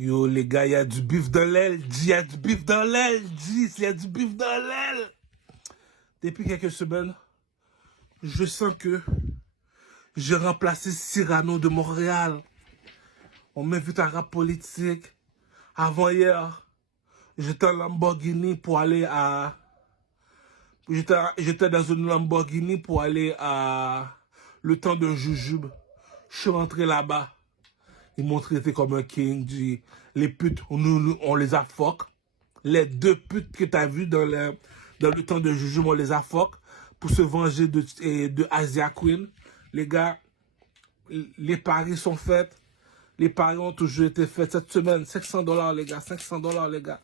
Yo, les gars, il y a du bif dans l'aile. Il y a du bif dans l'aile. Il y a du bif dans l'aile. Depuis quelques semaines, je sens que j'ai remplacé Cyrano de Montréal. On m'invite à rap politique. Avant-hier, j'étais en Lamborghini pour aller à... J'étais dans une Lamborghini pour aller à... Le temps de Jujube. Je suis rentré là-bas. Ils m'ont traité comme un king. Les putes, on les a fuck. Les deux putes que t'as vues dans le temps de Jujube, on les a fuck. Pour se venger de Asia Queen. Les gars, les paris sont faits. Les paris ont toujours été faits. Cette semaine, $500 les gars. $500 les gars.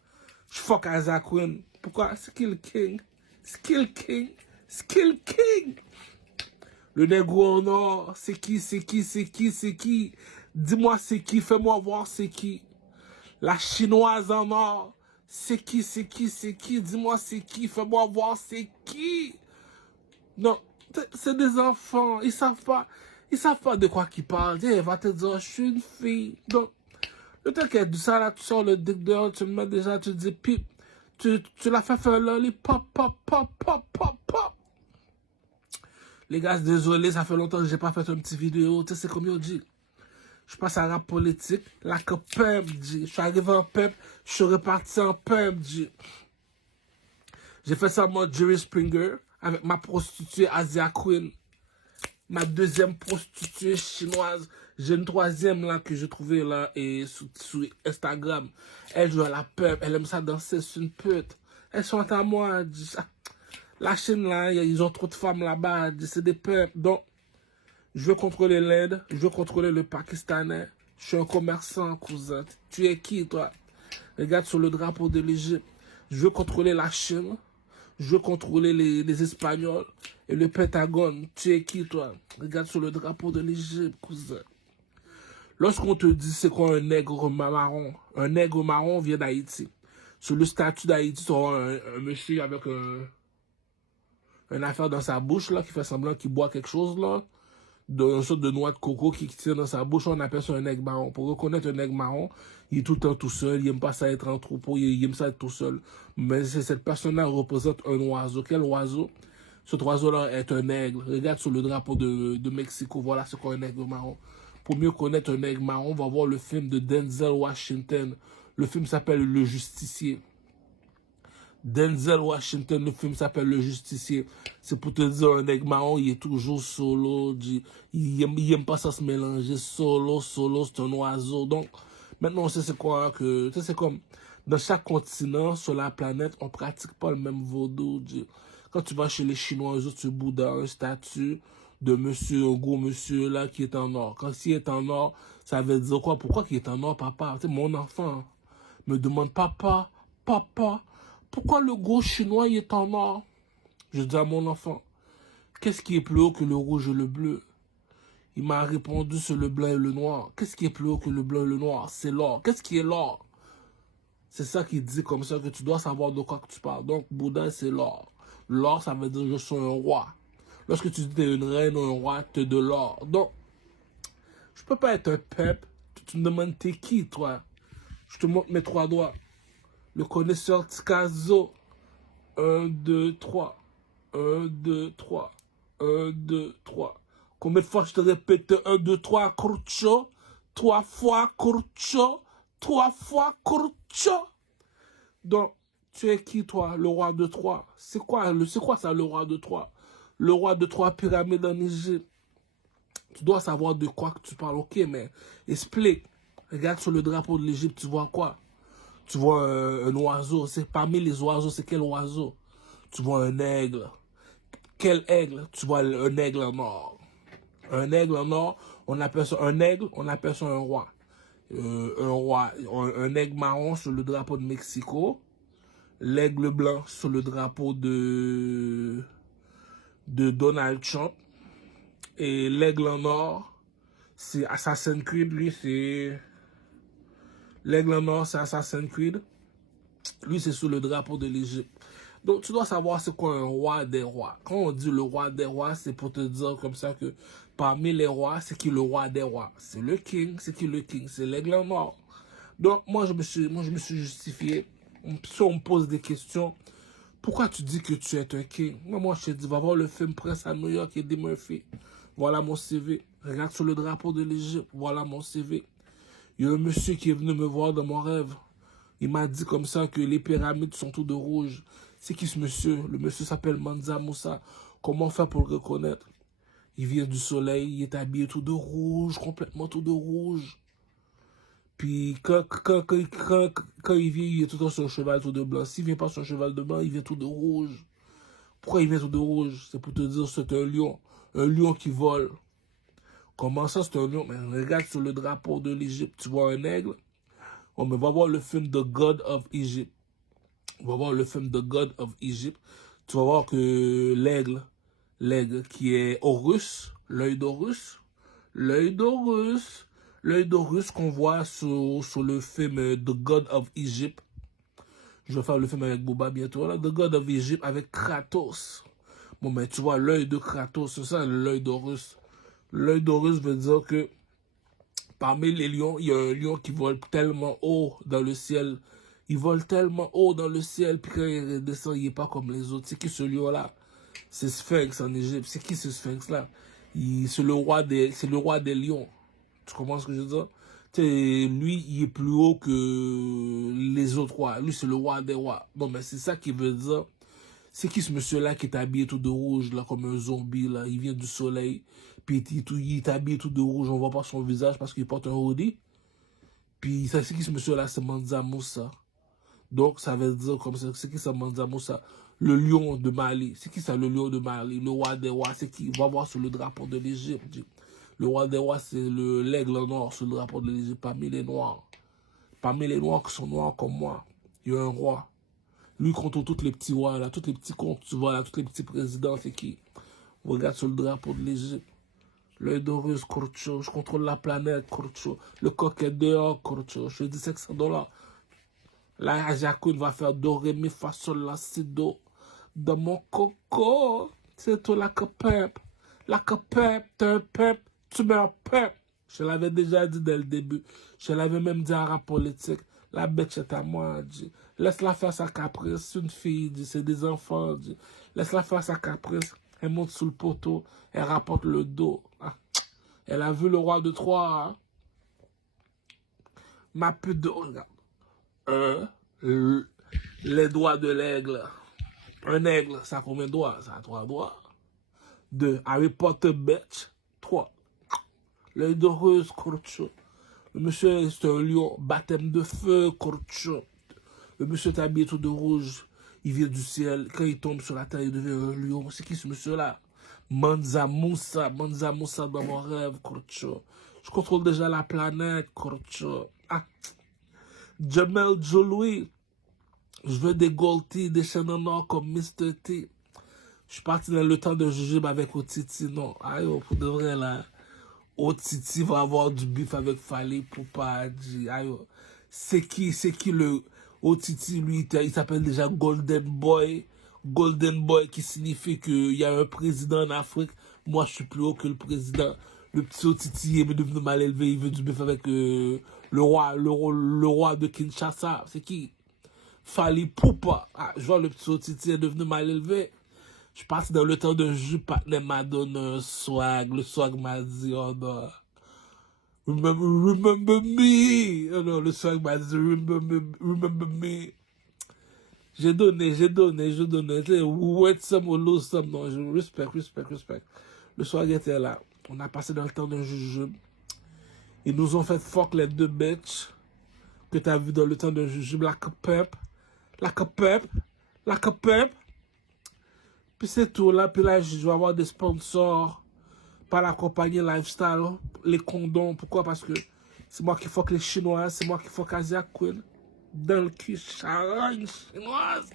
Je fuck Asia Queen. Pourquoi? C'est qui le king? C'est qui le king? C'est qui le king? Le négro en or, c'est qui? Dis-moi c'est qui, fais-moi voir c'est qui. La chinoise en or, c'est qui? Dis-moi c'est qui, fais-moi voir c'est qui. Non, c'est des enfants, ils savent pas de quoi qu'ils parlent. Elle va te dire, je suis une fille. Donc, le temps qu'elle dit ça là, tu sors le dick dehors, tu me mets déjà, tu dis pip, tu l'as fait faire lollipop, pop. Les gars, désolé, ça fait longtemps que j'ai pas fait une petite vidéo. Tu sais, c'est comme on dit. Je passe à rap politique. Là que pimp, dit. Je suis arrivé en pimp. Je suis reparti en pimp, dit. J'ai fait ça en mode Jerry Springer. Avec ma prostituée Asia Queen. Ma deuxième prostituée chinoise. J'ai une troisième là que j'ai trouvée là et sur Instagram. Elle joue à la pimp. Elle aime ça danser. C'est une pute. Elle chante à moi. Elle dit ça. La Chine, là, ils ont trop de femmes là-bas, c'est des peuples. Donc, je veux contrôler l'Inde, je veux contrôler le Pakistanais. Je suis un commerçant, cousin. Tu es qui, toi? Regarde sur le drapeau de l'Égypte. Je veux contrôler la Chine. Je veux contrôler les Espagnols et le Pentagone. Tu es qui, toi? Regarde sur le drapeau de l'Égypte, cousin. Lorsqu'on te dit c'est quoi un nègre marron vient d'Haïti. Sur le statut d'Haïti, tu auras un monsieur avec une affaire dans sa bouche, là, qui fait semblant qu'il boit quelque chose, là, une sorte de noix de coco qui tire dans sa bouche, on appelle ça un nègre marron. Pour reconnaître un nègre marron, il est tout le temps tout seul, il aime pas ça être en troupeau, il aime ça être tout seul. Mais cette personne-là représente un oiseau. Quel oiseau? Cet oiseau-là est un aigle. Regarde sur le drapeau de Mexico, voilà ce qu'est un nègre marron. Pour mieux connaître un nègre marron, on va voir le film de Denzel Washington. Le film s'appelle Le Justicier. Denzel Washington, le film s'appelle Le Justicier. C'est pour te dire, un nègre marron, il est toujours solo. Il aime pas ça se mélanger. Solo, c'est un oiseau. Donc, maintenant, on sait c'est quoi que... Tu sais, c'est comme... Dans chaque continent, sur la planète, on pratique pas le même vaudou. Quand tu vas chez les Chinois, eux autres, tu Bouddha, un statut de monsieur, un gros monsieur, là, qui est en or. Quand s'il est en or, ça veut dire quoi? Pourquoi qu'il est en or, papa? Tu sais, mon enfant me demande, papa, pourquoi le gros chinois il est en or? Je dis à mon enfant, qu'est-ce qui est plus haut que le rouge et le bleu? Il m'a répondu, c'est le blanc et le noir. Qu'est-ce qui est plus haut que le blanc et le noir? C'est l'or. Qu'est-ce qui est l'or? C'est ça qu'il dit comme ça, que tu dois savoir de quoi que tu parles. Donc, Bouddha, c'est l'or. L'or, ça veut dire je suis un roi. Lorsque tu dis t'es une reine ou un roi, t'es de l'or. Donc, je peux pas être un peuple. Tu me demandes t'es qui, toi? Je te montre mes trois doigts. Le connaisseur Tikazo. 1, 2, 3. 1, 2, 3. 1, 2, 3. Combien de fois je te répète 1, 2, 3, Kurcho? 3 fois Kurcho. 3 fois Kurcho. Donc, tu es qui, toi, le roi de Troie? C'est quoi ça, le roi de Troie? Le roi de Troie, pyramide en Égypte. Tu dois savoir de quoi que tu parles, ok, mais explique. Regarde sur le drapeau de l'Égypte, tu vois quoi? Tu vois un oiseau, c'est parmi les oiseaux, c'est quel oiseau? Tu vois un aigle. Quel aigle? Tu vois un aigle en or. Un aigle en or, on appelle ça un aigle, on appelle ça un roi. Un aigle marron sur le drapeau de Mexico. L'aigle blanc sur le drapeau de Donald Trump. Et l'aigle en or, c'est Assassin's Creed, lui, c'est... L'aigle en or, c'est Assassin's Creed. Lui, c'est sous le drapeau de l'Égypte. Donc, tu dois savoir c'est quoi un roi des rois. Quand on dit le roi des rois, c'est pour te dire comme ça que parmi les rois, c'est qui le roi des rois? C'est le king. C'est qui le king? C'est l'aigle en or. Donc, moi, je me suis justifié. Si on me pose des questions, pourquoi tu dis que tu es un king? Moi, je te dis, va voir le film Prince à New York et Eddie Murphy. Voilà mon CV. Regarde sur le drapeau de l'Égypte. Voilà mon CV. Il y a un monsieur qui est venu me voir dans mon rêve. Il m'a dit comme ça que les pyramides sont toutes de rouge. C'est qui ce monsieur? Le monsieur s'appelle Mansa Moussa. Comment faire pour le reconnaître? Il vient du soleil, il est habillé tout de rouge, complètement tout de rouge. Puis quand il vient, il est tout sur un cheval tout de blanc. S'il vient pas sur un cheval de blanc, il vient tout de rouge. Pourquoi il vient tout de rouge? C'est pour te dire c'est un lion. Un lion qui vole. Comment ça c'est un lion? Mais regarde sur le drapeau de l'Égypte, tu vois un aigle? On va voir le film The God of Egypt. On va voir le film The God of Egypt. Tu vas voir que l'aigle qui est Horus, l'œil d'Horus, l'œil d'Horus qu'on voit sur le film The God of Egypt. Je vais faire le film avec Boba bientôt, là. The God of Egypt avec Kratos. Bon, mais tu vois, l'œil de Kratos, c'est ça, l'œil d'Horus. L'œil d'Horus veut dire que parmi les lions, il y a un lion qui vole tellement haut dans le ciel. Il vole tellement haut dans le ciel, puis quand il descend, il n'est pas comme les autres. C'est qui ce lion-là? C'est Sphinx en Égypte. C'est qui ce Sphinx-là? C'est le roi des lions. Tu comprends ce que je veux dire? Lui, il est plus haut que les autres rois. Lui, c'est le roi des rois. Bon, mais c'est ça qui veut dire. C'est qui ce monsieur-là qui est habillé tout de rouge, là, comme un zombie, là? Il vient du soleil, puis il est habillé tout de rouge, on voit pas son visage parce qu'il porte un hoodie. Puis, c'est qui ce monsieur-là? C'est Mansa Moussa. Donc, ça veut dire comme ça, c'est qui ça, Mansa Moussa? Le lion de Mali. C'est qui ça, le lion de Mali? Le roi des rois, c'est qui? On va voir sur le drapeau de l'Égypte. Le roi des rois, c'est l'aigle noir sur le drapeau de l'Égypte, parmi les noirs. Parmi les noirs qui sont noirs comme moi, il y a un roi. Lui contre tous les petits rois, là, tous les petits comtes, tu vois, là, tous les petits présidents, c'est qui? Regarde sur le drapeau de l'Égypte. L'œil d'Horus, Kurcho. Je contrôle la planète, Kurcho. Le coq est dehors, Kurcho. Je te dis $500. La Jacoune va faire do, ré, mi, fa, sol, la, si, do. Dans mon coco. C'est toi la copep. La copep, t'es un pep. Tu meurs pep. Je l'avais déjà dit dès le début. Je l'avais même dit en rap politique. La bête est à moi, dit. Laisse-la faire sa caprice. C'est une fille, dit. C'est des enfants, dit. Laisse-la faire sa caprice. Elle monte sous le poteau. Elle rapporte le dos. Ah. Elle a vu le roi de Troie. Hein? Ma pute de... Regarde. Les doigts de l'aigle. Un aigle, ça a combien de doigts? Ça a 3 doigts. 2. Harry Potter, bitch. 3. L'œil d'Horus, Kurcho. Le monsieur, c'est un lion. Baptême de feu, Kurcho. Le monsieur est habillé tout de rouge. Il vient du ciel. Quand il tombe sur la terre, il devient un lion. C'est qui ce monsieur-là? Mansa Moussa. Mansa Moussa dans mon rêve, Kurcho. Je contrôle déjà la planète, Kurcho. Ah. Jamel Jolie. Je veux des Gold des chaînes en or comme Mr. T. Je suis parti dans le temps de jujube avec Otiti. Non, aïe, pour de vrai, là. Otiti va avoir du bif avec Fally Ipupa. Aïe, c'est qui le Otiti, lui, il s'appelle déjà Golden Boy. Golden Boy qui signifie qu'il y a un président en Afrique. Moi, je suis plus haut que le président. Le petit Otiti est devenu mal élevé. Il veut du bif avec le roi de Kinshasa. C'est qui? Fally Ipupa. Ah, je vois le petit Otiti est devenu mal élevé. Je suis parti dans le temps d'un jus, partenaire m'a donné un swag. Le swag m'a dit, oh non. Remember me. Oh non, le swag m'a dit, remember me. J'ai donné. Wet some or lose some. Non, respect. Le swag était là. On a passé dans le temps d'un jujube. Ils nous ont fait fuck les 2 bitches que t'as vu dans le temps d'un jujube. La copep. Puis c'est tout là. Puis là, je vais avoir des sponsors par la compagnie Lifestyle. Les condoms. Pourquoi? Parce que c'est moi qui fuck les Chinoises. C'est moi qui fuck Asia Queen. Dans le cul, charogne chinoise.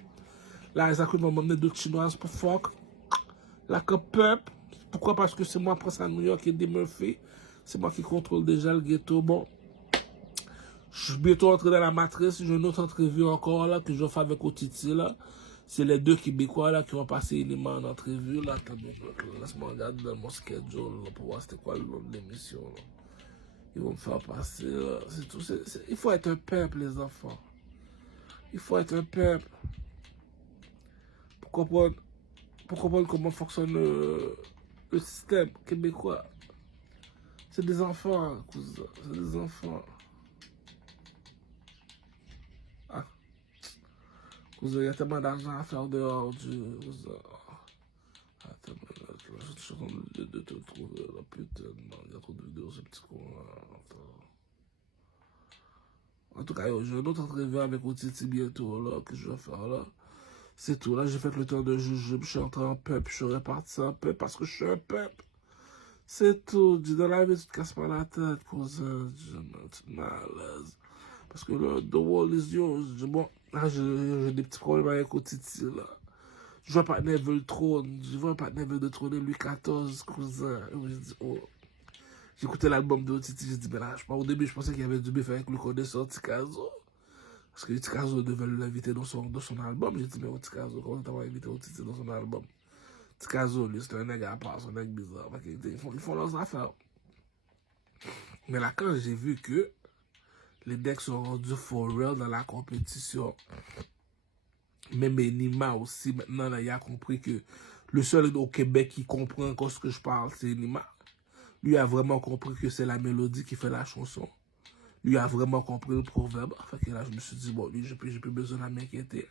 Là, Asia Queen va m'emmener d'autres Chinoises pour fuck. La copep. Pourquoi? Parce que c'est moi, Prince à New York et Eddie Murphy. C'est moi qui contrôle déjà le ghetto. Bon. Je suis bientôt entré dans la matrice. J'ai une autre entrevue encore là que je vais faire avec Otiti là. C'est les 2 Québécois là qui vont passer une en entrevue là. Laisse-moi regarder dans mon schedule là, pour voir c'était quoi le nom de l'émission. Ils vont me faire passer, c'est tout. Il faut être un peuple, les enfants. Il faut être un peuple pour comprendre comment fonctionne le système québécois. C'est des enfants, cousin. C'est des enfants. Ah, cousin, il y a tellement d'argent à faire dehors, Dieu. Cousin. Attends, je suis en train de te trouver là, putain. Il y a trop de vidéos, ce petit con là. En tout cas, j'ai une autre entrevue avec Otiti bientôt, là, que je vais faire, là. C'est tout, là, j'ai fait le temps de juger, je suis entré en peuple, je suis reparti en peuple parce que je suis un peuple. C'est tout, dis dans la vie, tu te casses pas la tête, cousin, tu es malaise. Parce que là, the world is yours. Bon, là, j'ai des petits problèmes avec Otiti, là. Je vois pas Neville le trône, je vois pas Neville de trône Louis XIV, cousin. Et je dis, oh. J'ai écouté l'album de Otiti, j'ai dit, ben là, au début, je pensais qu'il y avait du bif avec le connaisseur Tikazo. Parce que Tikazo devait l'inviter dans son album. J'ai dit, mais Tikazo, comment t'as invité Otiti dans son album? Tikazo, lui, c'est un nègre à part, c'est un nègre bizarre. Ils font leurs affaires. Mais là, quand j'ai vu que les decks sont rendus for real dans la compétition, même Enima aussi, maintenant, là, il a compris que le seul au Québec qui comprend encore ce que je parle, c'est Enima. Lui a vraiment compris que c'est la mélodie qui fait la chanson. Lui a vraiment compris le proverbe. Enfin, que là, je me suis dit, bon, lui, j'ai plus besoin de m'inquiéter.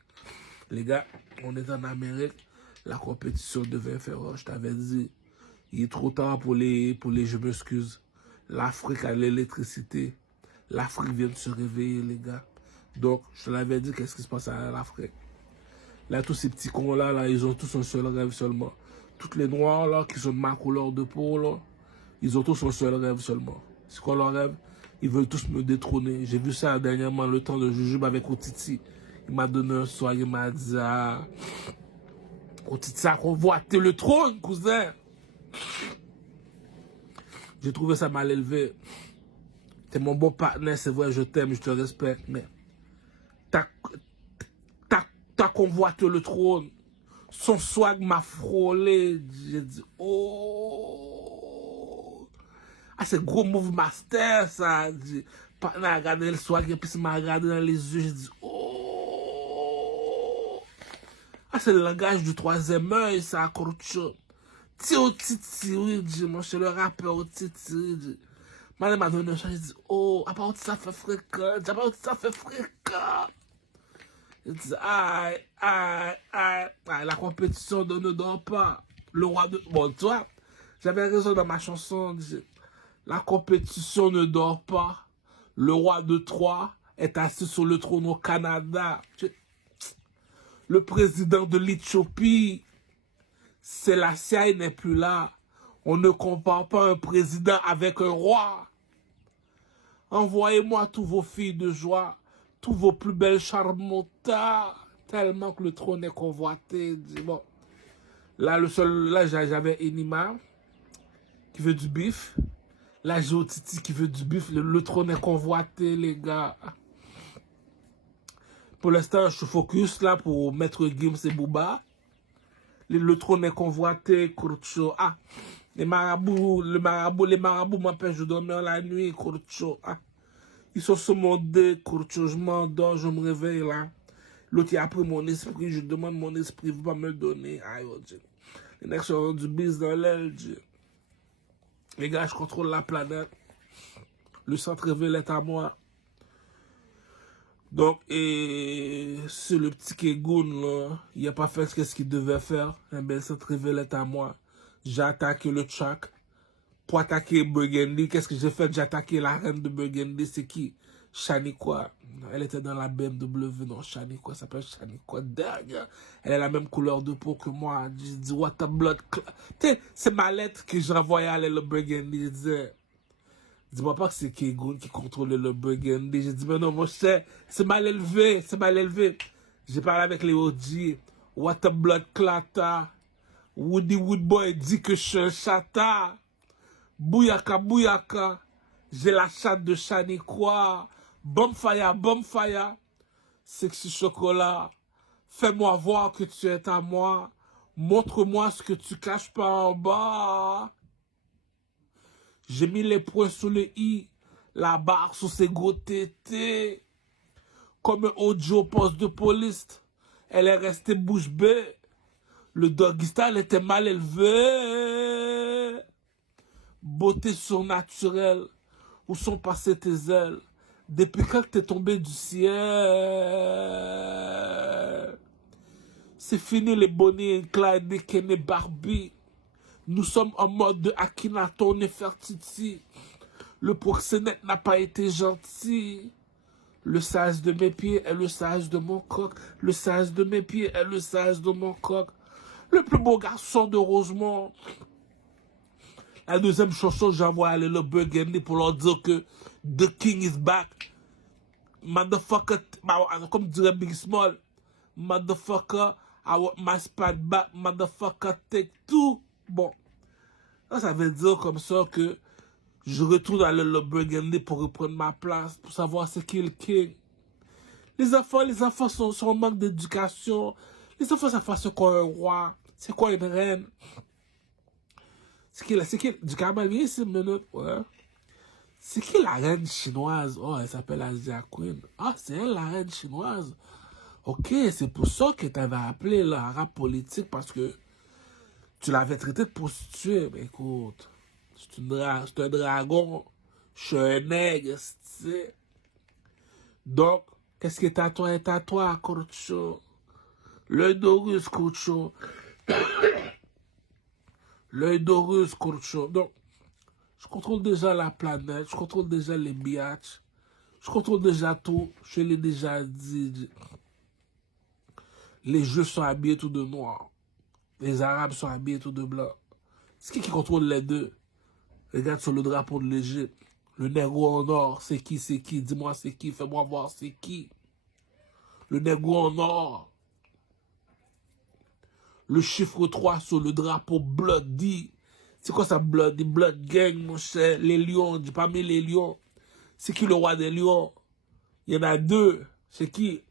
Les gars, on est en Amérique. La compétition devient féroce. Je t'avais dit, il est trop tard pour les je m'excuse. L'Afrique a l'électricité. L'Afrique vient de se réveiller, les gars. Donc, je te l'avais dit, qu'est-ce qui se passe à l'Afrique. Là, tous ces petits cons-là, là, ils ont tous un seul rêve seulement. Toutes les noirs, là, qui sont de ma couleur de peau, là, ils ont tous un seul rêve seulement. C'est quoi leur rêve? Ils veulent tous me détrôner. J'ai vu ça dernièrement, le temps de Jujube avec Otiti. Il m'a donné un soir, il m'a dit, ah, Otiti a convoité le trône, cousin. J'ai trouvé ça mal élevé. T'es mon bon partenaire, c'est vrai, je t'aime, je te respecte, mais t'as convoité le trône. Son swag m'a frôlé. J'ai dit, oh. Ah, c'est gros move master, ça. Partenaire a regardé le swag et puis il m'a regardé dans les yeux. J'ai dit, oh. Ah, c'est le langage du troisième œil, ça, Korcho. Titi, oui, mon cher, le rappeur Titi. Madame m'a donné un chat, j'ai dit, oh, à part ça fait fréquent, ça fait fréquent. J'ai dit, aïe, la compétition ne dort pas. Le roi de... Bon, toi, j'avais raison dans ma chanson, la compétition ne dort pas. Le roi de Troie est assis sur le trône au Canada. Le président de l'Éthiopie, Selassie n'est plus là. On ne compare pas un président avec un roi. Envoyez-moi tous vos filles de joie, tous vos plus belles charmotas, tellement que le trône est convoité. Bon, là, j'avais Enima qui veut du bif. Là, j'ai Otiti qui veut du bif. Le trône est convoité, les gars. Pour l'instant, je suis focus là pour Maître Gims et Booba. Le trône est convoité, Kurcho. Ah, les marabouts m'empêchent de dormir la nuit, Kurcho. Ah, ils sont sur mon dé, Kurcho. Je m'endors, je me réveille là. L'autre, il a pris mon esprit. Je demande mon esprit, il ne va me le donner. Aïe, oh Dieu. Les mecs sont du bis dans l'aile, Dieu. Les gars, je contrôle la planète. Le centre révèle est à moi. Donc, c'est le petit Kegoun, là, il n'a pas fait ce qu'il devait faire. Eh bien, le centre révèle est à moi. J'ai attaqué le Tchak pour attaquer Burgundy. Qu'est-ce que j'ai fait? J'ai attaqué la reine de Burgundy. C'est qui? Shaniqua. Elle était dans la BMW. Non, Shaniqua, ça s'appelle Shaniqua. Dingue. Elle a la même couleur de peau que moi. Je dis, what a blood clot. C'est ma lettre que j'ai envoyée à le Burgundy. Je disais, dis-moi pas que c'est Kegoun qui contrôle le Burgundy. J'ai dit, mais non, mon cher, c'est mal élevé, c'est mal élevé. J'ai parlé avec les OG. What a blood clatter. Woody Woodboy dit que je suis un chata. Bouyaka, bouyaka. J'ai la chatte de Shaniqua. Bonfire. Sexy chocolat. Fais-moi voir que tu es à moi. Montre-moi ce que tu caches pas en bas. J'ai mis les points sous le i. La barre sous ses gros tétés. Comme un audio au poste de police. Elle est restée bouche bée. Le doggy style était mal élevé. Beauté surnaturelle. Où sont passées tes ailes? Depuis quand t'es tombé du ciel? C'est fini les Bonnie and Clyde, les Ken et Barbie. Nous sommes en mode de Akhenaton et Nefertiti. Le proxénète n'a pas été gentil. Le sage de mes pieds est le sage de mon coq. Le sage de mes pieds est le sage de mon coq. Le plus beau garçon de Rosemont. La deuxième chanson, j'envoie aller le Burgundy pour leur dire que The King is back. Motherfucker, comme dirait Big Small. Motherfucker, I want my spot back. Motherfucker, take two. Bon, ça veut dire comme ça que je retourne à le Burgundy pour reprendre ma place, pour savoir c'est qui le king. Les enfants sont en manque d'éducation. Les enfants savent pas c'est quoi un roi, c'est quoi une reine. C'est qui, du Carmel, viens ici une minute, ouais. C'est qui la reine chinoise? Oh, elle s'appelle Asia Queen. Ah, c'est elle la reine chinoise. Ok, c'est pour ça que t'avais appelé le rap politique, parce que tu l'avais traité de prostituée. Mais écoute, c'est un dragon, je suis un nègre, tu sais. Donc, qu'est-ce qui est à toi, Kurcho? L'œil d'Horus, Kurcho. L'œil d'Horus, Kurcho. Donc, je contrôle déjà la planète, je contrôle déjà les biatchs, je contrôle déjà tout, je l'ai déjà dit. Les Juifs sont habillés tout de noir. Les Arabes sont habillés tout de blanc. C'est qui contrôle les deux? Regarde sur le drapeau de l'Égypte. Le négro en or, c'est qui? Dis-moi c'est qui? Fais-moi voir c'est qui? Le négro en or. Le chiffre 3 sur le drapeau Bloody. C'est quoi ça, Bloody? Blood Gang, mon cher. Les lions, dis pas mais les lions. C'est qui le roi des lions? Il y en a deux. C'est qui?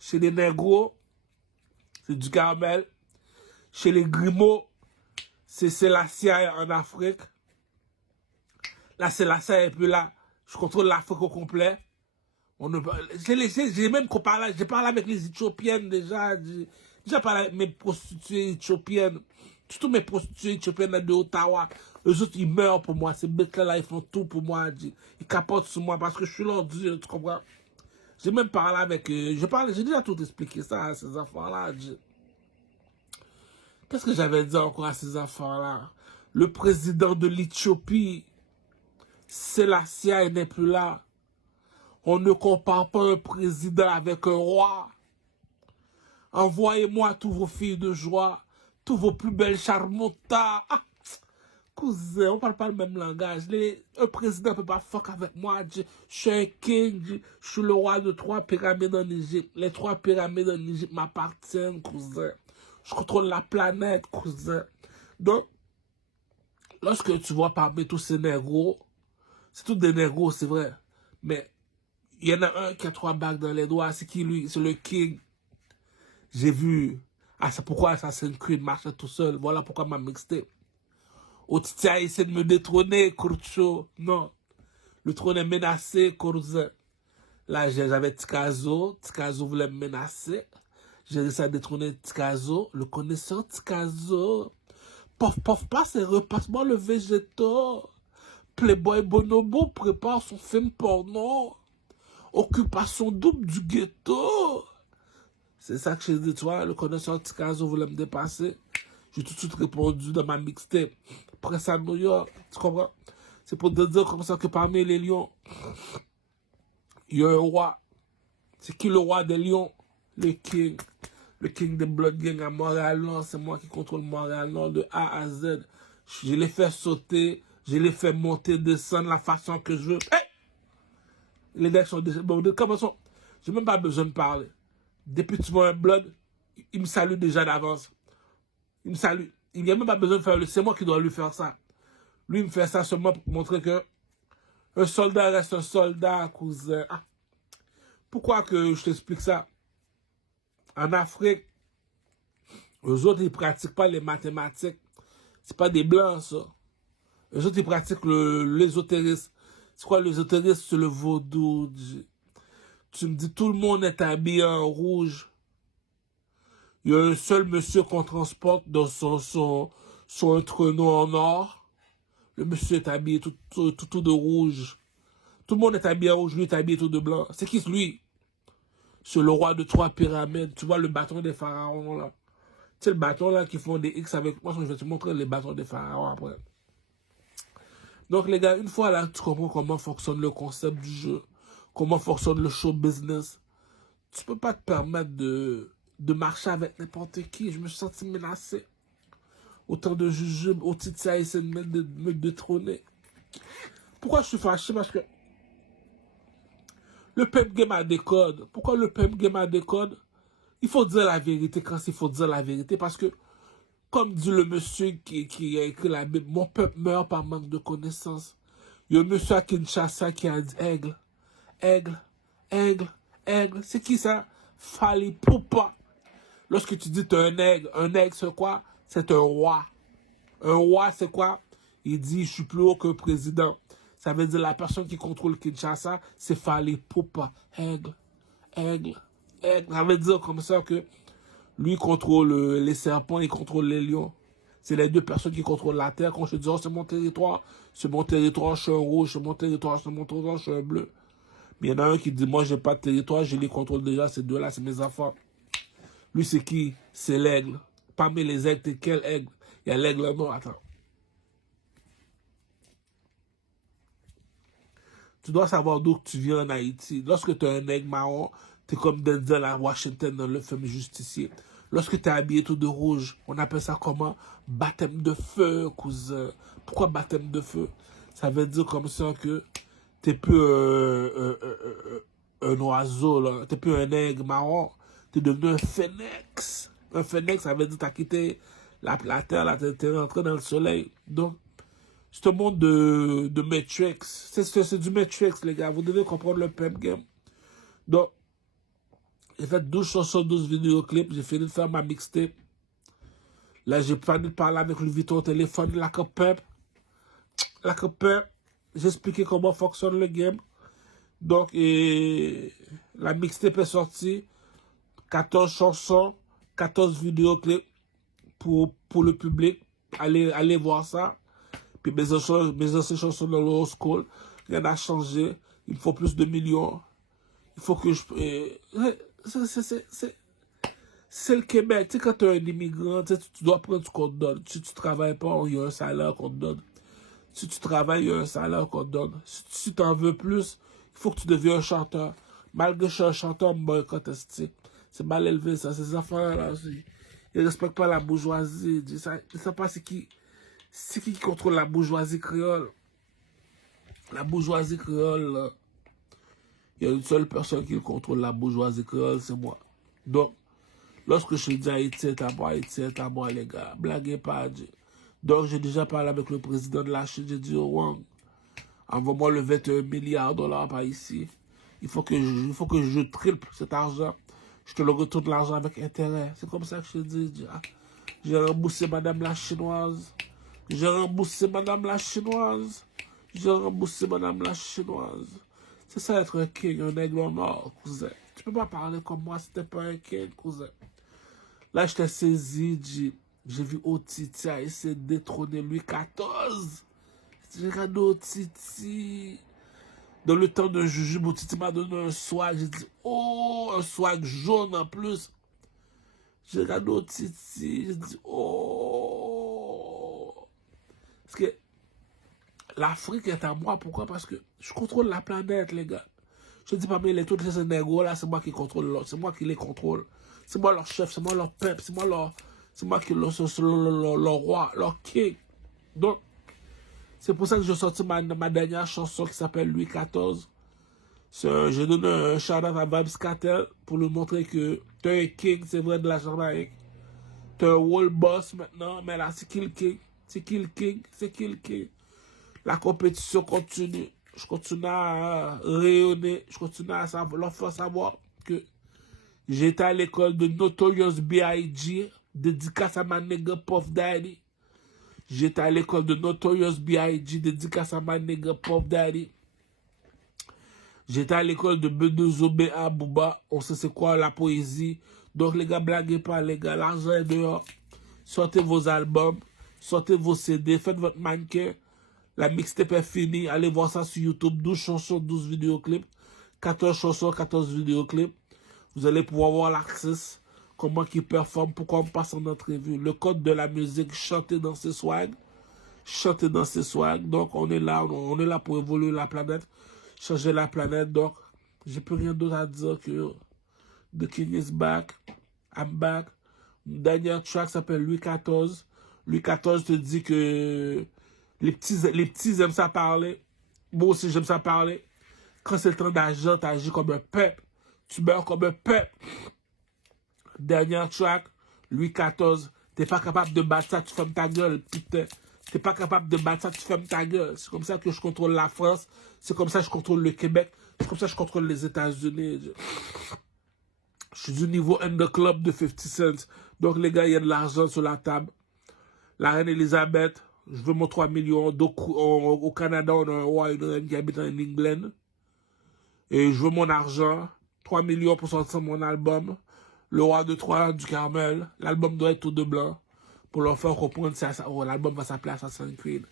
Chez les négros, c'est du Carmel. Chez les Grimaud, c'est la CIA en Afrique. Là, c'est la CIA, et puis là, je contrôle l'Afrique au complet. J'ai même comparé, j'ai parlé avec les Éthiopiennes déjà. J'ai déjà parlé avec mes prostituées éthiopiennes. Surtout mes prostituées éthiopiennes de Ottawa. Eux autres, ils meurent pour moi. Ces bêtes-là, ils font tout pour moi. Ils capotent sur moi parce que je suis leur Dieu, tu comprends? J'ai même parlé avec eux. J'ai déjà tout expliqué ça à ces enfants-là. Qu'est-ce que j'avais dit encore à ces enfants-là? Le président de l'Éthiopie, Selassie, n'est plus là. On ne compare pas un président avec un roi. Envoyez-moi tous vos filles de joie, tous vos plus belles charmotas. Ah, cousin, on parle pas le même langage. Un président ne peut pas fuck avec moi. Je suis un king, je suis le roi de 3 pyramides en Égypte. Les 3 pyramides en Égypte m'appartiennent, cousin. Je contrôle la planète, cousin. Donc, lorsque tu vois parmi tous ces négros, c'est tous des négros, c'est vrai. Mais il y en a un qui a 3 bagues dans les doigts. C'est qui lui? C'est le king. J'ai vu. Ah, c'est pourquoi Assassin's Creed marchait tout seul. Voilà pourquoi ma mixtape. Otiti a essayé de me détrôner, Kurcho. Non. Le trône est menacé, Kurza. Là, j'avais Tikazo. Tikazo voulait me menacer. J'ai réussi à détrôner Tikazo. Le connaisseur Tikazo. Pof, pof, passe et repasse-moi le végétal. Playboy Bonobo prépare son film porno. Occupation double du ghetto. C'est ça que j'ai dit, tu vois, le connaisseur Tikazo voulait me dépasser. J'ai tout de suite répondu dans ma mixtape. Presse à New York, tu comprends? C'est pour te dire comme ça que parmi les lions, il y a un roi. C'est qui le roi des lions? Le king. Le king des Blood Gang à Montréal-Nord. C'est moi qui contrôle Montréal-Nord de A à Z. Je les fais sauter, je les fais monter, descendre la façon que je veux. Hey! Les gars sont déjà... Bon, de toute façon, j'ai même pas besoin de parler. Depuis que tu vois un Blood, il me salue déjà d'avance. Il me salue. Il n'y a même pas besoin de faire le... C'est moi qui dois lui faire ça. Lui, il me fait ça seulement pour montrer que un soldat reste un soldat, cousin. Ah. Pourquoi que je t'explique ça? En Afrique, eux autres, ils pratiquent pas les mathématiques. C'est pas des blancs, ça. Eux autres, ils pratiquent l'ésotérisme. C'est quoi l'ésotérisme? C'est le vaudou. Tu me dis, tout le monde est habillé en rouge. Il y a un seul monsieur qu'on transporte dans son traîneau en or. Le monsieur est habillé tout de rouge. Tout le monde est habillé en rouge, lui est habillé tout de blanc. C'est qui lui? C'est le roi de 3 pyramides. Tu vois le bâton des pharaons là. Tu sais le bâton là qui font des X avec moi. Je vais te montrer les bâtons des pharaons après. Donc les gars, une fois là, tu comprends comment fonctionne le concept du jeu. Comment fonctionne le show business. Tu peux pas te permettre de marcher avec n'importe qui. Je me suis senti menacé. Autant de juger, au titre ça, essayer de me détrôner. Pourquoi je suis fâché? Parce que le peuple game a des codes. Pourquoi le peuple game a des codes? Il faut dire la vérité quand il faut dire la vérité. Parce que, comme dit le monsieur qui a écrit la Bible, mon peuple meurt par manque de connaissances. Il y a un monsieur à Kinshasa qui a dit aigle, aigle, aigle, aigle. C'est qui ça? Fali Poupa. Lorsque tu dis t'es un aigle c'est quoi? C'est un roi. Un roi, c'est quoi? Il dit, je suis plus haut qu'un président. Ça veut dire la personne qui contrôle Kinshasa, c'est Fali Poupa. Aigle, aigle, aigle. Ça veut dire comme ça que lui contrôle les serpents, il contrôle les lions. C'est les deux personnes qui contrôlent la terre. Quand je dis, oh, c'est mon territoire, je suis un rouge, c'est mon territoire, je suis un bleu. Mais il y en a un qui dit, moi, j'ai pas de territoire, je les contrôle déjà, ces deux-là, c'est mes enfants. Lui, c'est qui? C'est l'aigle. Parmi les aigles, t'es quel aigle? Il y a l'aigle noir, attends. Tu dois savoir d'où tu viens en Haïti. Lorsque tu es un aigle marron, tu es comme Denzel à Washington dans le film Justicier. Lorsque tu es habillé tout de rouge, on appelle ça comment? Baptême de feu, cousin. Pourquoi baptême de feu? Ça veut dire comme ça que tu n'es plus un oiseau, là. Tu n'es plus un aigle marron. Tu es devenu un phénix. Un phénix, ça veut dire que tu as quitté la terre, tu es rentré dans le soleil. Donc, c'est un monde de Matrix. C'est du Matrix, les gars. Vous devez comprendre le pep game. Donc, j'ai fait 12 chansons, 12 vidéoclips. J'ai fini de faire ma mixtape. Là, j'ai fini de parler avec Louis Vuitton au téléphone. La pep. J'ai expliqué comment fonctionne le game. Donc, la mixtape est sortie. 14 chansons, 14 vidéoclips pour le public. Allez voir ça. Puis mes anciennes chansons dans le old school, rien n'a changé. Il me faut plus de millions. Il faut que je... c'est le Québec. Tu sais, quand tu es un immigrant, tu dois prendre ce qu'on te donne. Si tu travailles pas, il y a un salaire qu'on te donne. Si tu travailles, il y a un salaire qu'on te donne. Si tu en veux plus, il faut que tu deviens un chanteur. Malgré que je suis un chanteur, boycott, c'est mal élevé, ça. Ces enfants-là, ils ne respectent pas la bourgeoisie. Ils ne savent pas c'est qui contrôle la bourgeoisie créole. La bourgeoisie créole, là, il y a une seule personne qui contrôle la bourgeoisie créole, c'est moi. Donc, lorsque je dis Haïti est à moi, les gars, blaguez pas. Donc, j'ai déjà parlé avec le président de la Chine, j'ai dit, oh, Wang, envoie-moi le 21 milliards de dollars par ici. Il faut que je triple cet argent. Je te le retourne l'argent avec intérêt. C'est comme ça que je te dis. J'ai remboursé Madame la Chinoise. J'ai remboursé Madame la Chinoise. C'est ça être un king, un aigle en or, cousin. Tu peux pas parler comme moi si t'es pas un king, cousin. Là, je t'ai saisi, j'ai vu Otiti a essayé de détrôner Louis XIV. J'ai regardé Otiti. Dans le temps de Jujube, Otiti m'a donné un swag. J'ai dit, oh, un swag jaune en plus. J'ai regardé Otiti. J'ai dit, oh. Parce que l'Afrique est à moi. Pourquoi? Parce que je contrôle la planète, les gars. Je dis parmi les tous ces négros là, c'est moi qui contrôle l'autre. C'est moi qui les contrôle. C'est moi leur chef, c'est moi leur peuple, c'est moi qui leur roi, leur king. Donc, c'est pour ça que j'ai sorti ma dernière chanson qui s'appelle Louis XIV. J'ai donné un shout-out à Vybz Kartel pour lui montrer que t'es un king, c'est vrai, de la Jamaïque. T'es un world boss maintenant, mais là, c'est qui le king? C'est qui le king? C'est qui le king? La compétition continue. Je continue à rayonner. Je continue à leur faire savoir que j'étais à l'école de Notorious B.I.G. Dédicace à ma nigga Puff Daddy. J'étais à l'école de Notorious B.I.G. Dédicace à ma nigga Puff Daddy. J'étais à l'école de B2OB à Bouba. On sait c'est quoi la poésie. Donc les gars, blaguez pas les gars. L'argent est dehors. Sortez vos albums. Sortez vos CD. Faites votre mannequin. La mixtape est finie. Allez voir ça sur YouTube. 12 chansons, 12 vidéoclips. 14 chansons, 14 vidéoclips. Vous allez pouvoir voir l'artiste. Comment il performe. Pourquoi on passe en entrevue. Le code de la musique. Chanter dans ses swags. Chanter dans ses swags. Donc on est là pour évoluer la planète. Changer la planète. Donc j'ai plus rien d'autre à dire que The King is back. I'm back. Mon dernier track s'appelle Louis XIV. Louis XIV te dit que les petits aiment ça parler. Moi aussi j'aime ça parler. Quand c'est le temps d'agir, t'agis comme un peuple. Tu meurs comme un peuple. Dernier track, Louis XIV. T'es pas capable de battre ça, tu fermes ta gueule, putain. T'es pas capable de battre ça, tu fermes ta gueule. C'est comme ça que je contrôle la France. C'est comme ça que je contrôle le Québec. C'est comme ça que je contrôle les États-Unis. Je suis du niveau end the club de 50 cents. Donc les gars, il y a de l'argent sur la table. La reine Elisabeth, je veux mon 3 millions. Donc, au Canada, on a un roi et une reine qui habite en England. Et je veux mon argent. 3 millions pour sortir mon album. Le roi de Troie du Carmel. L'album doit être tout de blanc. Pour leur faire comprendre que l'album va s'appeler Assassin's Creed.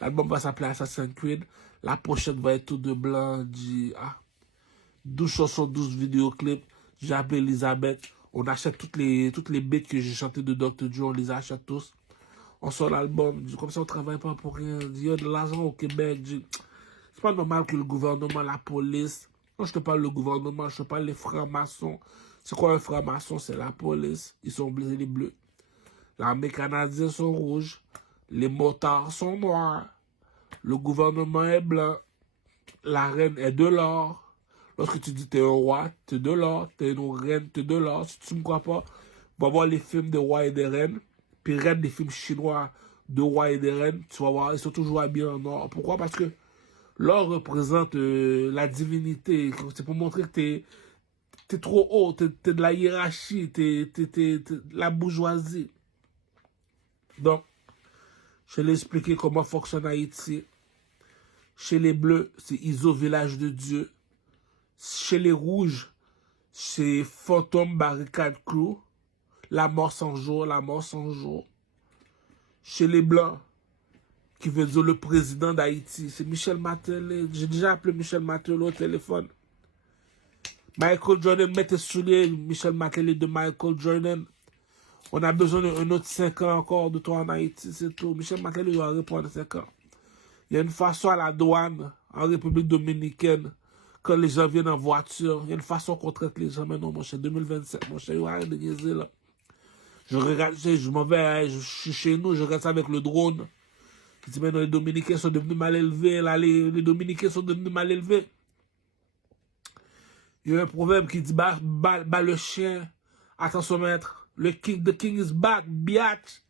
L'album va s'appeler Assassin's Creed. La pochette va être tout de blanc. 12 chansons, 12 vidéoclips. J'ai appelé Elisabeth. On achète toutes les beats que j'ai chantées de Dr. Dre. On les achète tous. On sort l'album. Comme ça, on travaille pas pour rien. Il y a de l'argent au Québec. C'est pas normal que le gouvernement, la police... Quand je te parle le gouvernement, je te parle les francs-maçons. C'est quoi un franc-maçon? C'est la police. Ils sont bleus, les bleus. L'armée canadienne sont rouges. Les motards sont noirs. Le gouvernement est blanc. La reine est de l'or. Lorsque tu dis t'es un roi, t'es de l'or. T'es une reine, t'es de l'or. Si tu ne me crois pas, va voir les films des rois et des reines. Puis regarde des films chinois de rois et des reines. Tu vas voir, ils sont toujours habillés en or. Pourquoi? Parce que l'or représente la divinité. C'est pour montrer que t'es trop haut, t'es de la hiérarchie, t'es de la bourgeoisie. Donc, je vais expliquer comment fonctionne Haïti. Chez les bleus, c'est ISO Village de Dieu. Chez les rouges, c'est Fantôme Barricade Crew. La mort sans jour, la mort sans jour. Chez les blancs, qui veut dire le président d'Haïti, c'est Michel Martelly. J'ai déjà appelé Michel Martelly au téléphone. Michael Jordan, mets tes souliers, Michel Martelly de Michael Jordan. On a besoin d'un autre 5 ans encore de toi en Haïti, c'est tout. Michel Martelly doit répondre 5 ans. Il y a une façon à la douane, en République Dominicaine, quand les gens viennent en voiture, il y a une façon qu'on traite les gens. Mais non, mon cher, 2027, mon cher, arrête de niaiser là. Je regarde, je m'en vais, je suis chez nous, je regarde ça avec le drone. Je dis, mais non, les Dominicains sont devenus mal élevés, là, les Dominicains sont devenus mal élevés. Il y a un proverbe qui dit, bah le chien, attention maître, the king is back, biatch.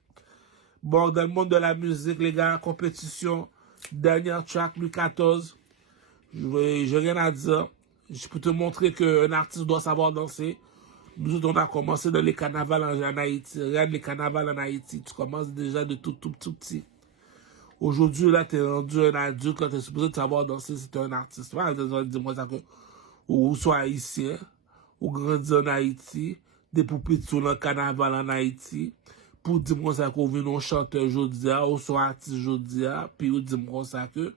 Bon, dans le monde de la musique, les gars, compétition, dernière track, Louis XIV. J'ai rien à dire. Je peux te montrer qu'un artiste doit savoir danser. Nous autres, on a commencé dans les carnavals en Haïti. Regarde les carnavals en Haïti. Tu commences déjà de tout petit. Aujourd'hui, là, t'es rendu un adulte, là, t'es supposé de savoir danser si t'es un artiste. Ouais, dis-moi ça que, ou soit haïtien, ou grandi en Haïti, des poupées sur le carnaval en Haïti, pour dire-moi ça qu'on vient un chanteur aujourd'hui, ou soit artiste aujourd'hui, puis ou dis-moi ça que,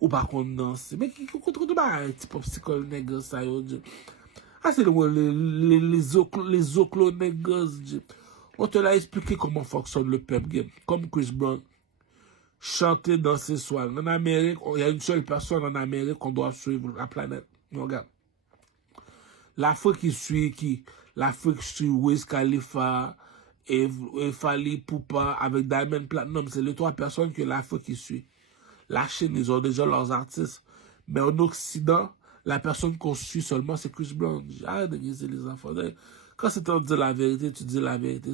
ou par contre danser. Mais qui contre de bah, petit popsicle nègre, ça, yo, ah, c'est les oclos nègres, on te l'a expliqué comment fonctionne le pep game, comme Chris Brown. Chanter, danser, soir. En Amérique, il y a une seule personne en Amérique qu'on doit suivre, la planète. Regarde. L'Afrique qui suit qui? L'Afrique suit Wiz Khalifa, et Fally Ipupa avec Diamond Platinum. C'est les 3 personnes que l'Afrique qui suit. La Chine, ils ont déjà leurs artistes. Mais en Occident, la personne qu'on suit seulement, c'est Chris Brown. Arrête de niaiser les enfants. Quand c'est temps de dire la vérité, tu dis la vérité.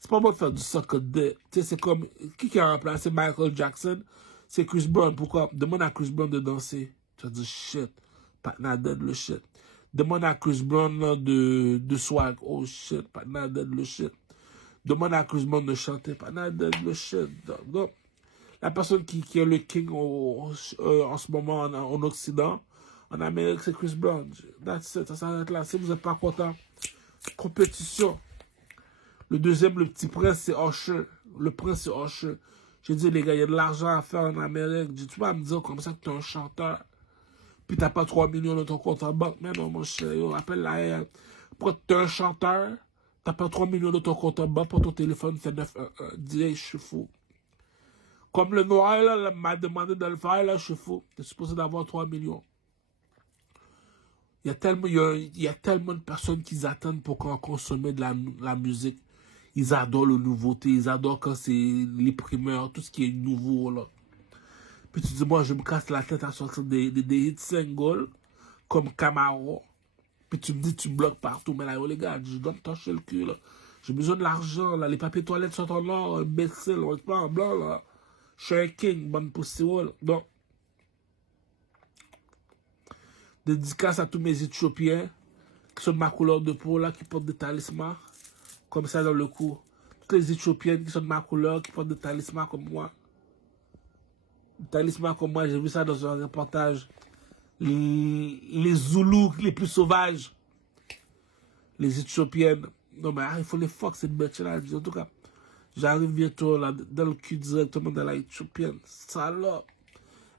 C'est pas bon de faire du soccer de... Tu sais, c'est comme... Qui a remplacé Michael Jackson? C'est Chris Brown. Pourquoi? Demande à Chris Brown de danser. Tu vas dire shit. Patna dead le shit. Demande à Chris Brown là, de swag. Oh shit. Patna dead le shit. Demande à Chris Brown de chanter. Patna dead le shit. Donc, la personne qui est le king en ce moment en Occident, En Amérique, c'est Chris Brown. That's it, ça s'arrête là. Si vous n'êtes pas content, compétition. Le deuxième, le petit prince, c'est Usher. Le prince, c'est Usher. J'ai dit, les gars, il y a de l'argent à faire en Amérique. Tu vas me dire comme ça que tu es un chanteur. Puis t'as pas 3 millions dans ton compte en banque. Mais non, mon cher, yo, appelle la haine. Pourquoi tu es un chanteur? T'as pas 3 millions dans ton compte en banque pour ton téléphone fait 911. Dis, hey, je suis fou. Comme le noir, là, m'a demandé de le faire, là, je suis fou. T'es supposé d'avoir 3 millions. Il y a tellement de personnes qui attendent pour consommer de la musique. Ils adorent la nouveauté, ils adorent quand c'est les primeurs, tout ce qui est nouveau, là. Puis tu dis, moi, je me casse la tête à sortir des hits singles, comme Camaro. Puis tu me dis, tu me bloques partout. Mais là, yo, les gars, je dois me torcher le cul, là. J'ai besoin de l'argent, là. Les papiers toilettes sont en or, imbécile, on est pas en blanc, là. Je suis un king, bonne poussière, donc. Dédicace à tous mes Éthiopiens qui sont de ma couleur de peau, là, qui portent des talismans, comme ça dans le cou. Toutes les Éthiopiennes qui sont de ma couleur, qui portent des talismans comme moi. Des talismans comme moi, j'ai vu ça dans un reportage. Les Zoulous les plus sauvages. Les Éthiopiennes. Non, mais il faut les fuck, cette bête-là. En tout cas, j'arrive bientôt, là, dans le cul directement dans la Éthiopienne. Salope.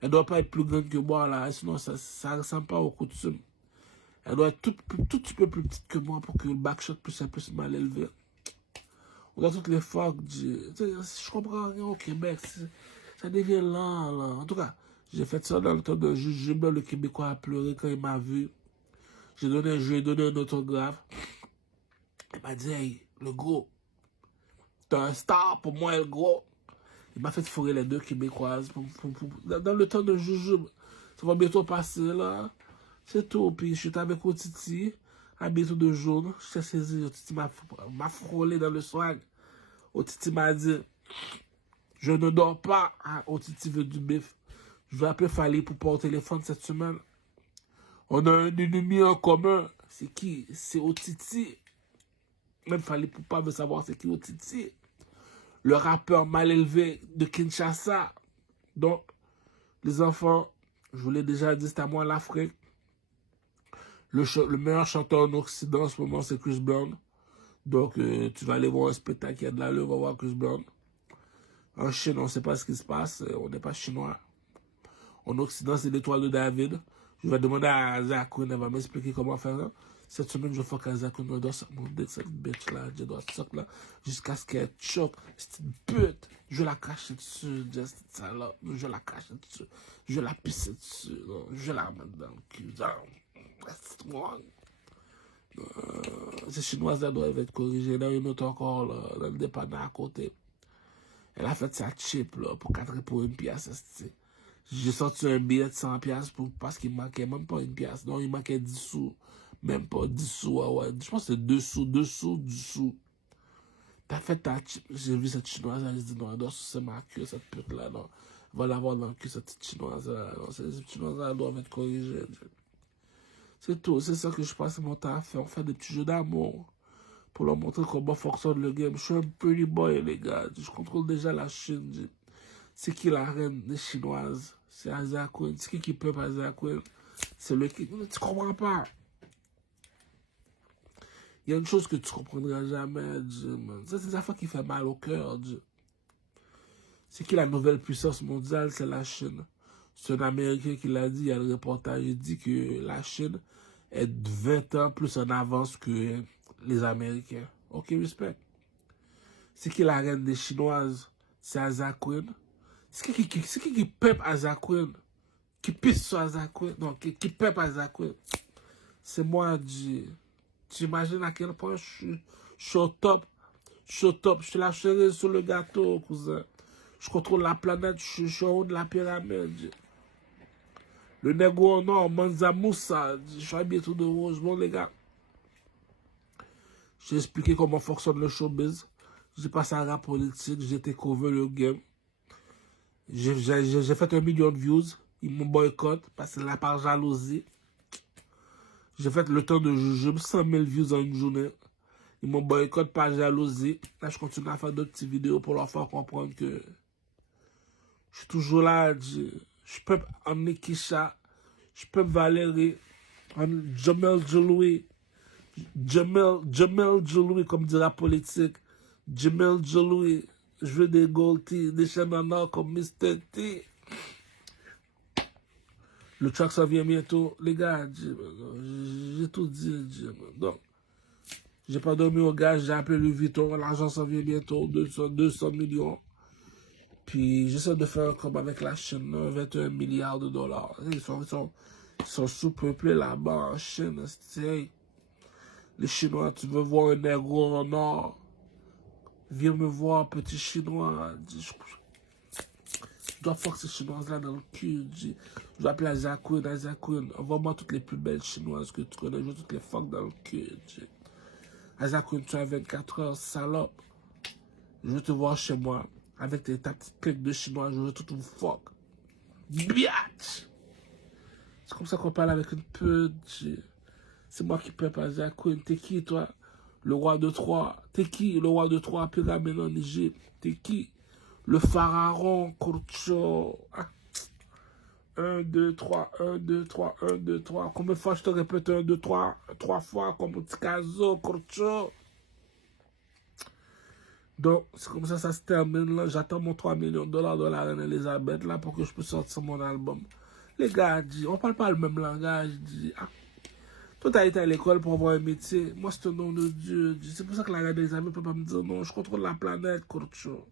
Elle doit pas être plus grande que moi, là. Sinon, ça ressemble pas aux coutumes. Elle doit être tout petit peu plus petite que moi pour que le backshot puisse mal élevé. On doit toutes les fuck. Je comprends rien au Québec. Ça devient lent, là. En tout cas, j'ai fait ça dans le temps de jujube. Le Québécois a pleuré quand il m'a vu. Je lui ai donné un autographe. Il m'a dit, hey, le gros, t'es un star pour moi, le gros. Il m'a fait fourrer les deux Québécoises dans le temps de jujube. Ça va bientôt passer, là. C'est tout. Puis je suis avec Otiti, à bientôt 2 jours. Je t'ai saisi. Otiti m'a frôlé dans le swag. Otiti m'a dit, je ne dors pas. Ah, Otiti veut du bif. Je vais appeler Fali pour pas au téléphone cette semaine. On a un ennemi en commun. C'est qui? C'est Otiti. Même Fali Poupa veut savoir c'est qui Otiti. Le rappeur mal élevé de Kinshasa. Donc, les enfants, je vous l'ai déjà dit, c'est à moi l'Afrique. Le meilleur chanteur en Occident en ce moment, c'est Chris Brown. Donc, tu vas aller voir un spectacle qui a de l'allure, on va voir Chris Brown. En Chine, on ne sait pas ce qui se passe, on n'est pas chinois. En Occident, c'est l'étoile de David. Je vais demander à Zakoun, elle va m'expliquer comment faire ça. Cette semaine, je vais faire qu'à Zakoun, je dois sortir mon dick, cette bitch-là, je dois sortir là, jusqu'à ce qu'elle choque. C'est une pute. Je la cache dessus, just ça là. Je la cache dessus. Je la pisse dessus. Non. Je la mets dans le cul. Reste-moi. Ces chinoises, elles doivent être corrigées. Là, une autre encore, là, dans le dépanneur à côté. Elle a fait sa chip, là, pour une pièce, j'ai sorti un billet de 100 pièces parce qu'il manquait même pas une pièce. Non, il manquait 10 sous. Même pas 10 sous. Ah ouais. Je pense que c'est 2 sous, 2 sous, 10 sous. T'as fait ta chip. J'ai vu cette chinoise, elle dit non, elle doit sucer ma queue, cette pute-là. Non. Elle va l'avoir dans le cul, cette petite chinoise-là. Non, ces petites chinoises-là, elles doivent être corrigées. C'est tout. C'est ça que je passe mon temps à faire. On fait des petits jeux d'amour. Pour leur montrer comment fonctionne le game. Je suis un pretty boy, les gars. Je contrôle déjà la Chine. C'est qui la reine des Chinoises? C'est Asia Queen. C'est qui peuple Asia Queen? C'est le qui... Tu comprends pas. Il y a une chose que tu comprendras jamais, man. Ça, c'est des affaires qui fait mal au cœur, C'est qui la nouvelle puissance mondiale? C'est la Chine. C'est un Américain qui l'a dit, il y a le reportage, il dit que la Chine est 20 ans plus en avance que les Américains. Ok, respect. C'est qui la reine des Chinoises? C'est Asia Queen. C'est qui peuple Asia Queen? Qui pisse sur Asia Queen? Non, qui peuple Asia Queen? C'est moi, tu imagines à quel point je suis au top. Je suis au top. Je suis la cerise sur le gâteau, cousin. Je contrôle la planète. Je suis en haut de la pyramide. Le négro en or, Manza Moussa. Je suis habillé tout de rouge. Bon, les gars. J'ai expliqué comment fonctionne le showbiz. J'ai passé à rap politique. J'ai été cover le game. J'ai fait 1 million de views. Ils m'ont boycott parce que là, par jalousie. J'ai fait le temps de jujube, 100 000 views en une journée. Ils m'ont boycott par jalousie. Là, je continue à faire d'autres petites vidéos pour leur faire comprendre que je suis toujours là. Je peux en Nikisha. Je peux Valérie, Jamel Joloui, Jamel Joloui, comme dit la politique. Jamel Joloui, je veux des Gold des chaînes en or comme Mr. T. Le track ça vient bientôt. Les gars, j'ai tout dit. Donc, j'ai pas dormi au gars, j'ai appelé Louis Vuitton. L'argent ça vient bientôt, 200 millions. Puis j'essaie de faire comme avec la Chine, 21 milliards de dollars. Ils sont sous-peuplés là-bas en Chine. Les Chinois, tu veux voir un négro en or? Viens me voir, petit Chinois. Je dois faire ces Chinoises-là dans le cul. Je dois appeler Asia Queen. Envoie-moi toutes les plus belles Chinoises que tu connais. Je veux toutes les fuck dans le cul. Asia Queen, tu as 24 heures, salope. Je veux te voir chez moi. Avec ta petite clique de Chinois, je veux tout vous fuck. Biatch! C'est comme ça qu'on parle avec une pute. C'est moi qui peux pas Asia Queen. T'es qui, toi? Le roi de Troie. T'es qui? Le roi de Troie, pyramide en Égypte. T'es qui? Le pharaon, Kurcho. 1, 2, 3, 1, 2, 3, 1, 2, 3. Combien de fois je te répète 1, 2, 3, 3 fois comme un petit caso, Kurcho? Donc, c'est comme ça se termine là. J'attends mon 3 millions de dollars de la reine Elisabeth là pour que je puisse sortir mon album. Les gars, on parle pas le même langage. Toi, t'as été à l'école pour avoir un métier. Moi, c'est un nom de Dieu. C'est pour ça que la reine Elisabeth ne peut pas me dire non. Je contrôle la planète, Kurcho.